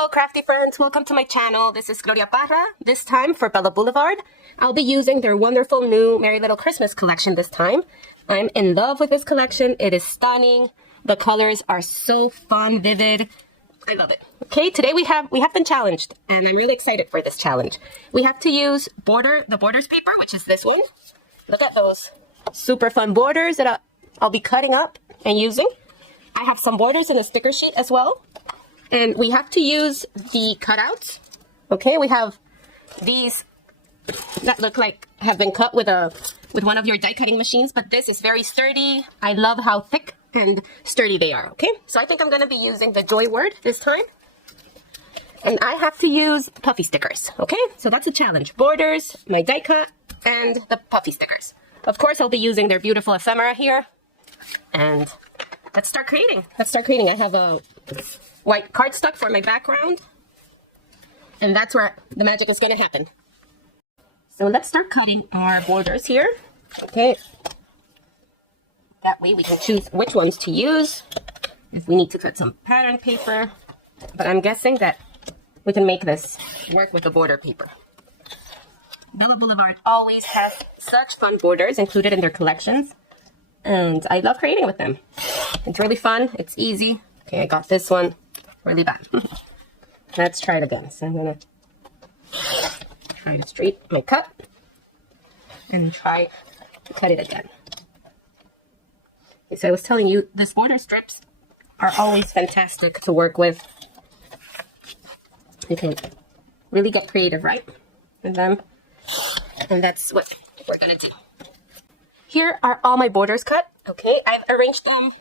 Hello crafty friends, welcome to my channel. This is Gloria Parra, this time for Bella Boulevard. I'll be using their wonderful new Merry Little Christmas collection this time. I'm in love with this collection. It is stunning. The colors are so fun, vivid. I love it. Okay, today we have been challenged and I'm really excited for this challenge. We have to use the borders paper, which is this one. Look at those super fun borders that I'll be cutting up and using. I have some borders in a sticker sheet as well. And we have to use the cutouts. Okay, we have these that look like have been cut with one of your die cutting machines, but this is very sturdy. I love how thick and sturdy they are. Okay, so I think I'm going to be using the Joy word this time. And I have to use puffy stickers. Okay, so that's a challenge. Borders, my die cut, and the puffy stickers. Of course, I'll be using their beautiful ephemera here. And let's start creating. I have a white cardstock for my background, and that's where the magic is going to happen. So let's start cutting our borders here. Okay, that way we can choose which ones to use if we need to cut some pattern paper, but I'm guessing that we can make this work with the border paper. Bella Boulevard always has such fun borders included in their collections, and I love creating with them. It's really fun, it's easy. Okay, I got this one really bad. Let's try it again. So I'm gonna try to straighten my cut and try to cut it again. Okay, so I was telling you, these border strips are always fantastic to work with. You can really get creative, right? With them. And that's what we're gonna do. Here are all my borders cut. Okay, I've arranged them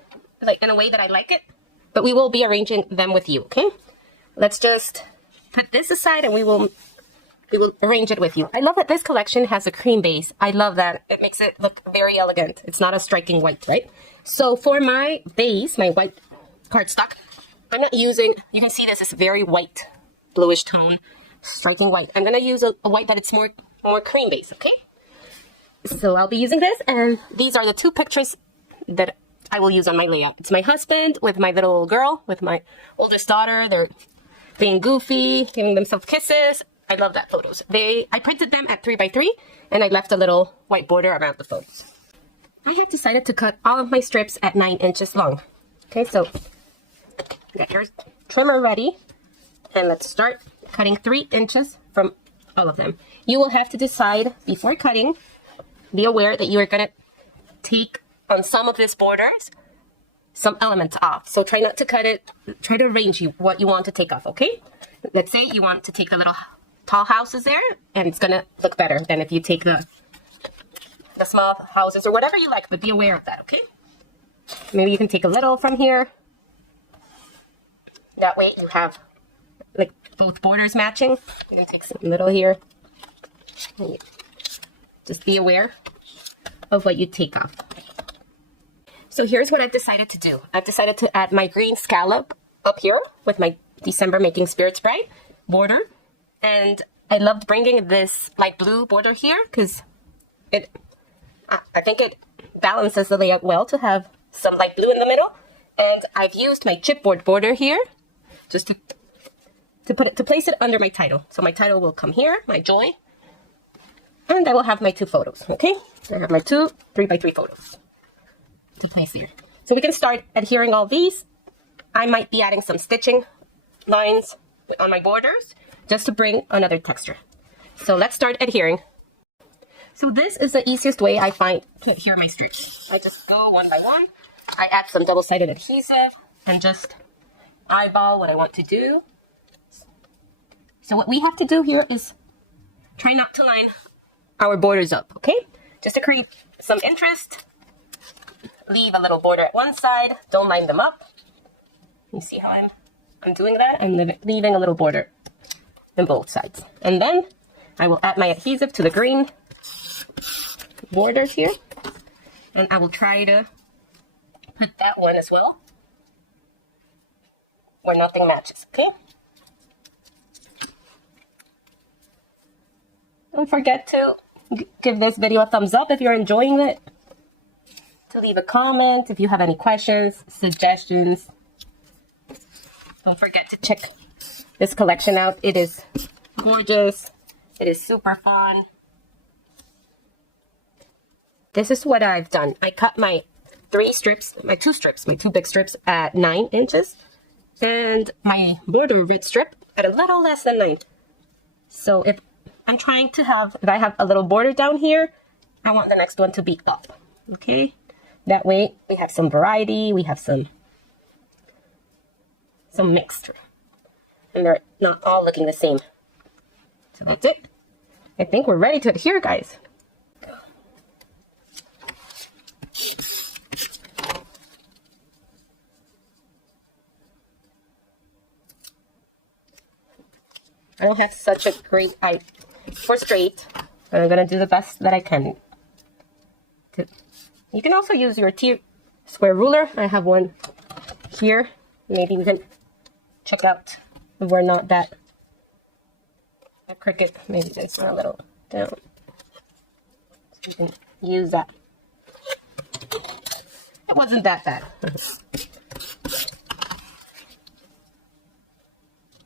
like in a way that I like it. But we will be arranging them with you, okay? Let's just put this aside and we will arrange it with you. I love that this collection has a cream base. I love that. It makes it look very elegant. It's not a striking white, right? So for my base, my white cardstock, I'm not using, you can see this is very white, bluish tone, striking white. I'm gonna use a white that it's more cream base, okay? So I'll be using this, and these are the two pictures that I will use on my layout. It's my husband with my little girl, with my oldest daughter. They're being goofy, giving themselves kisses. I love that photos. I printed them at 3x3, and I left a little white border around the photos. I have decided to cut all of my strips at 9 inches long. Okay, so get your trimmer ready, and let's start cutting 3 inches from all of them. You will have to decide before cutting. Be aware that you are gonna take on some of these borders, some elements off. So try not to cut it, try to arrange what you want to take off, okay? Let's say you want to take the little tall houses there, and it's gonna look better than if you take the small houses or whatever you like, but be aware of that, okay? Maybe you can take a little from here. That way you have like both borders matching. You can take some little here. Just be aware of what you take off. So here's what I've decided to do. I've decided to add my green scallop up here with my December Making Spirits Bright border. And I loved bringing this light blue border here because I think it balances the layout well to have some light blue in the middle. And I've used my chipboard border here just to place it under my title. So my title will come here, my Joy. And I will have my two photos, okay? I have my two 3x3 photos to place here. So we can start adhering all these. I might be adding some stitching lines on my borders just to bring another texture. So let's start adhering. So this is the easiest way I find to adhere my strips. I just go one by one. I add some double-sided adhesive and just eyeball what I want to do. So what we have to do here is try not to line our borders up, okay? Just to create some interest. Leave a little border at one side. Don't line them up. You see how I'm doing that? I'm leaving a little border on both sides. And then I will add my adhesive to the green borders here. And I will try to put that one as well where nothing matches, okay? Don't forget to give this video a thumbs up if you're enjoying it. To leave a comment if you have any questions, suggestions. Don't forget to check this collection out. It is gorgeous. It is super fun. This is what I've done. I cut my two big strips at 9 inches. And my border red strip at a little less than 9. So if I have a little border down here, I want the next one to be up. Okay? That way we have some variety, we have some mixture. And they're not all looking the same. So that's it. I think we're ready to adhere, guys. I don't have such a great eye for straight, but I'm going to do the best that I can. You can also use your T-square ruler. I have one here. Maybe we can check out if we're not that crooked. Maybe this one a little down. So you can use that. It wasn't that bad.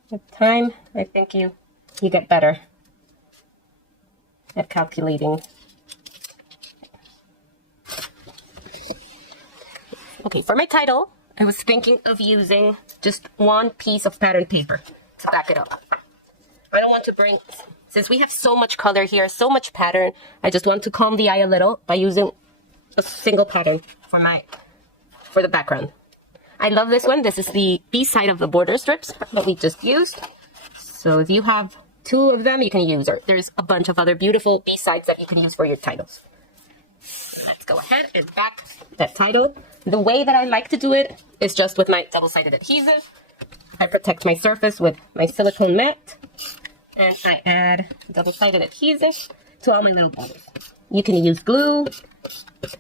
With time, I think you get better at calculating. Okay, for my title, I was thinking of using just one piece of pattern paper to back it up. I don't want to since we have so much color here, so much pattern, I just want to calm the eye a little by using a single pattern for the background. I love this one. This is the B side of the border strips that we just used. So if you have 2 of them, you can use it. There's a bunch of other beautiful B sides that you can use for your titles. Let's go ahead and back that title. The way that I like to do it is just with my double-sided adhesive. I protect my surface with my silicone mat. And I add double-sided adhesive to all my little borders. You can use glue.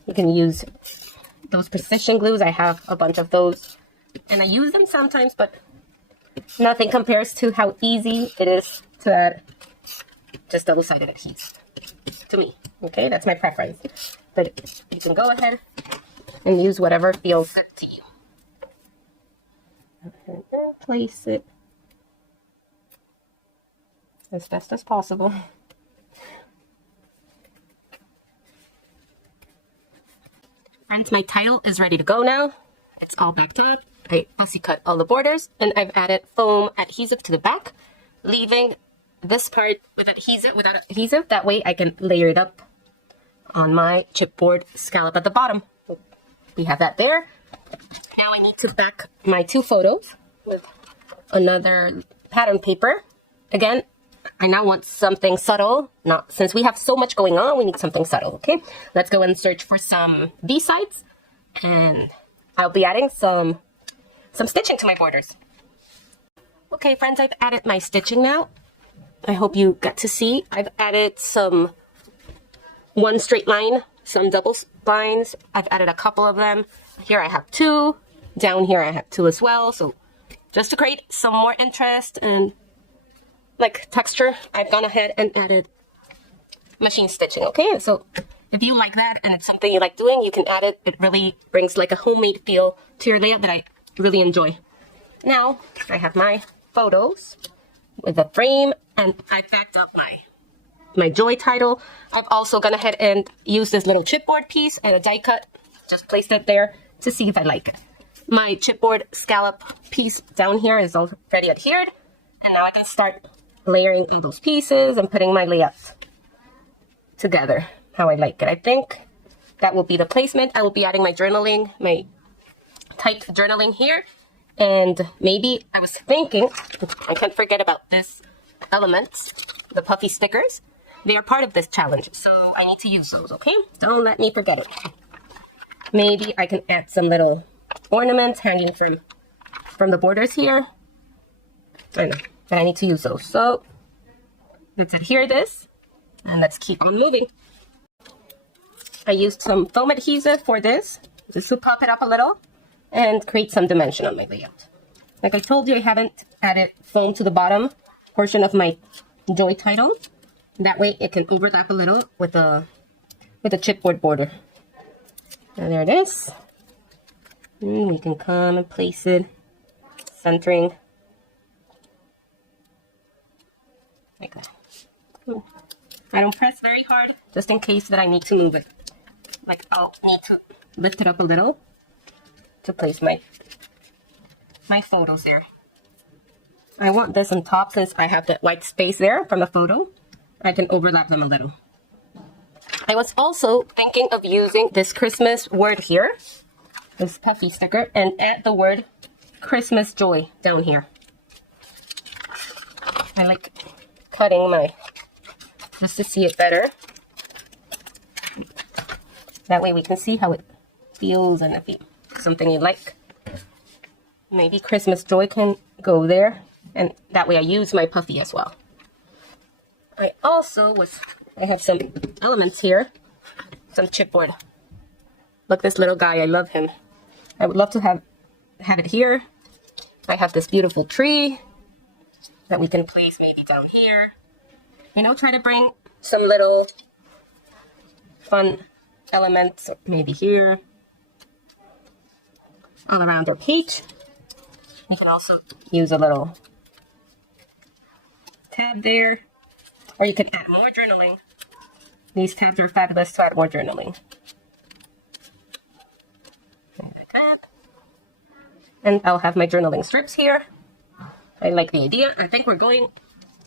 You can use those precision glues. I have a bunch of those. And I use them sometimes, but nothing compares to how easy it is to add just double-sided adhesive. To me. Okay, that's my preference. But you can go ahead and use whatever feels good to you. And place it as best as possible. Friends, my title is ready to go now. It's all backed up. I fussy cut all the borders, and I've added foam adhesive to the back, leaving this part with adhesive, without adhesive. That way I can layer it up on my chipboard scallop at the bottom. We have that there. Now I need to back my 2 photos with another pattern paper. Again, I now want something subtle. Since we have so much going on, we need something subtle, okay? Let's go and search for some B-sides, and I'll be adding some stitching to my borders. Okay, friends, I've added my stitching now. I hope you got to see. I've added one straight line, some double lines. I've added a couple of them. Here I have 2. Down here I have 2 as well. So just to create some more interest and like texture, I've gone ahead and added machine stitching, okay? So if you like that and it's something you like doing, you can add it. It really brings like a homemade feel to your layout that I really enjoy. Now, I have my photos with a frame, and I backed up my Joy title. I've also gone ahead and used this little chipboard piece and a die cut. Just placed it there to see if I like it. My chipboard scallop piece down here is already adhered, and now I can start layering all those pieces and putting my layouts together how I like it. I think that will be the placement. I will be adding my journaling, my typed journaling here, and maybe I was thinking, I can't forget about this elements, the puffy stickers. They are part of this challenge, so I need to use those, okay? Don't let me forget it. Maybe I can add some little ornaments hanging from the borders here. I know, but I need to use those. So let's adhere this, and let's keep on moving. I used some foam adhesive for this, just to pop it up a little and create some dimension on my layout. Like I told you, I haven't added foam to the bottom portion of my Joy title. That way it can overlap a little with the chipboard border. And there it is. And we can come and place it, centering I don't press very hard, just in case that I need to move it. Like, I'll need to lift it up a little to place my photos there. I want this on top since I have that white space there from the photo. I can overlap them a little. I was also thinking of using this Christmas word here, this puffy sticker, and add the word Christmas joy down here. I like cutting just to see it better. That way we can see how it feels, and if it's something you like. Maybe Christmas joy can go there, and that way I use my puffy as well. I have some elements here, some chipboard. Look, this little guy, I love him. I would love to have it here. I have this beautiful tree that we can place maybe down here. You know, try to bring some little fun elements maybe here, all around our page. You can also use a little tab there, or you can add more journaling. These tabs are fabulous to add more journaling. Like that. And I'll have my journaling strips here. I like the idea. I think we're going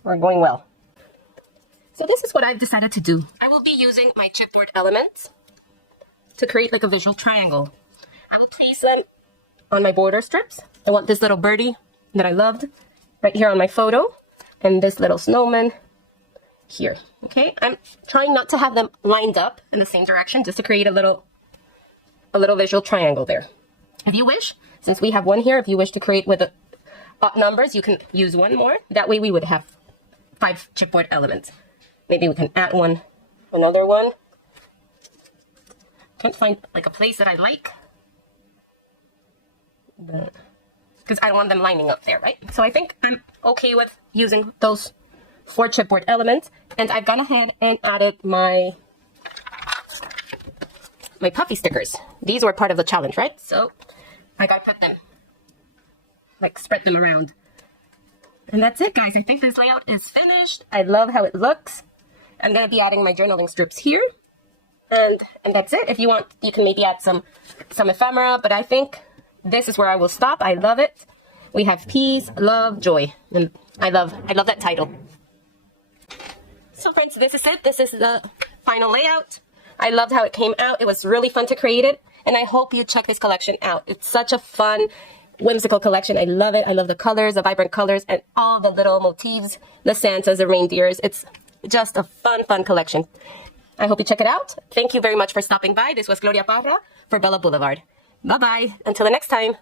well. So this is what I've decided to do. I will be using my chipboard elements to create like a visual triangle. I will place them on my border strips. I want this little birdie that I loved right here on my photo, and this little snowman here. Okay, I'm trying not to have them lined up in the same direction, just to create a little visual triangle there. If you wish, since we have one here, if you wish to create with odd numbers, you can use one more. That way we would have 5 chipboard elements. Maybe we can add another one. Can't find like a place that I like, because I don't want them lining up there, right? So I think I'm okay with using those 4 chipboard elements, and I've gone ahead and added my puffy stickers. These were part of the challenge, right? So I gotta put them, like, spread them around. And that's it, guys. I think this layout is finished. I love how it looks. I'm gonna be adding my journaling strips here, and that's it. If you want, you can maybe add some ephemera, but I think this is where I will stop. I love it. We have peace, love, joy, and I love that title. So friends, this is it. This is the final layout. I loved how it came out. It was really fun to create it, and I hope you check this collection out. It's such a fun, whimsical collection. I love it. I love the colors, the vibrant colors, and all the little motifs, the Santas, the reindeers. It's just a fun collection. I hope you check it out. Thank you very much for stopping by. This was Gloria Parra for Bella Boulevard. Bye-bye. Until the next time.